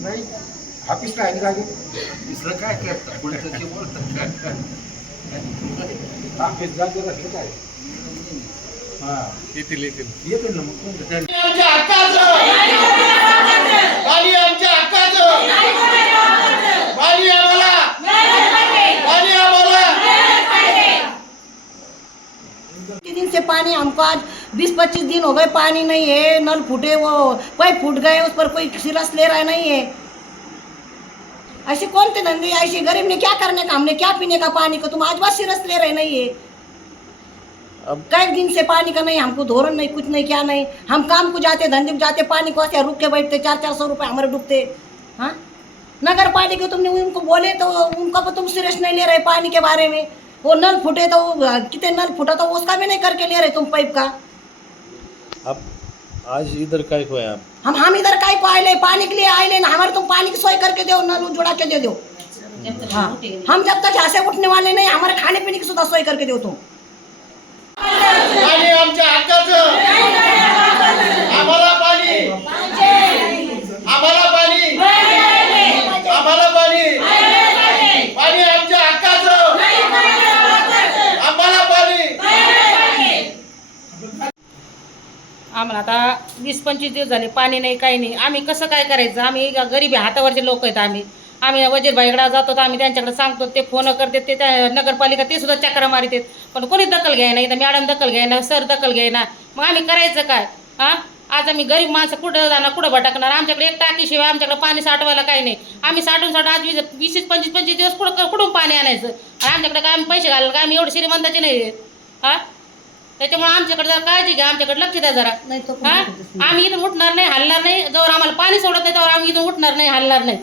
नाही ऑफिसला आहे का दुसरं काय करतात पुढचं ते बोलतात ऑफिस जागे राहिले काय हा येतील येतील येतो ना मग कोणतं पानी हमको आज बीस पच्चीस दिन हो गए पानी नहीं है नल फूटे वो कोई फूट गए उस पर कोई सिरस ले रहा नहीं है। ऐसे कौन थे धंधे ऐसे गरीब ने क्या करने का हमने क्या पीने का पानी का तुम आज बात सिरस ले रहे नहीं है। अब कई दिन से पानी का नहीं हमको धोरण नहीं कुछ नहीं क्या नहीं। हम काम को जाते धंधे को जाते पानी को ऐसे रुक के बैठते चार चार सौ रुपये हमारे डूबते। हाँ? नगर पालिका तुमने उनको बोले तो उनका तो तुम सीरियस नहीं ले रहे पानी के बारे में। वो नल फूटे तो कितने नल फूटा तो उसका भी नहीं करके ले रहे तुम पाइप का। आप आज इधर काय को है आप। हम हम इधर काय को आए ले पानी के लिए आए ले ना हमारे तुम पानी की सोई करके दो नल जुड़ा के दे दो। हाँ हम जब तक यहाँ से उठने वाले नहीं हमारे खाने पीने की सुधा सोई करके दो तुम। पाणी आमच्या हक्काचं आम्हाला पाणी आम्हाला पाणी आम्हाला पाणी पाणी आमच्या हक्काचं आम्हाला पाणी आम्हाला आता वीस पंचवीस दिवस झाले पाणी नाही काही नाही. आम्ही कसं काय करायचं? आम्ही ग- गरीब हातावरचे लोक आहेत आम्ही. आम्ही वजीरबाईकडे जातो तर आम्ही त्यांच्याकडे सांगतो ते फोन करते ते त्या नगरपालिका ते सुद्धा चक्र मारित पण कोणी दखल घ्यायना इथं मॅडम दखल घ्यायना सर दखल घ्यायना. मग आम्ही करायचं काय? हां? आज आम्ही गरीब माणसं कुठं जाणार कुठं भटकणार? आमच्याकडे एक टाकीशिवाय आमच्याकडे पाणी साठवायला काही नाही. आम्ही साठवून साठवून आज वीस वीस पंचवीस पंचवीस दिवस कुठं कुठून पाणी आणायचं? आणि आमच्याकडे काय आम्ही पैसे घालायला काय? आम्ही एवढे श्रीमंताचे नाही. आहेत हां? त्याच्यामुळे आमच्याकडे जरा काळजी घ्या आमच्याकडे लक्ष द्या जरा. नहीं तो हा? आम्ही इथून उठणार नाही हलणार नाही. जवळ आम्हाला पाणी सोडत नाही त्यावर आम्ही इथून उठणार नाही हलणार नाही.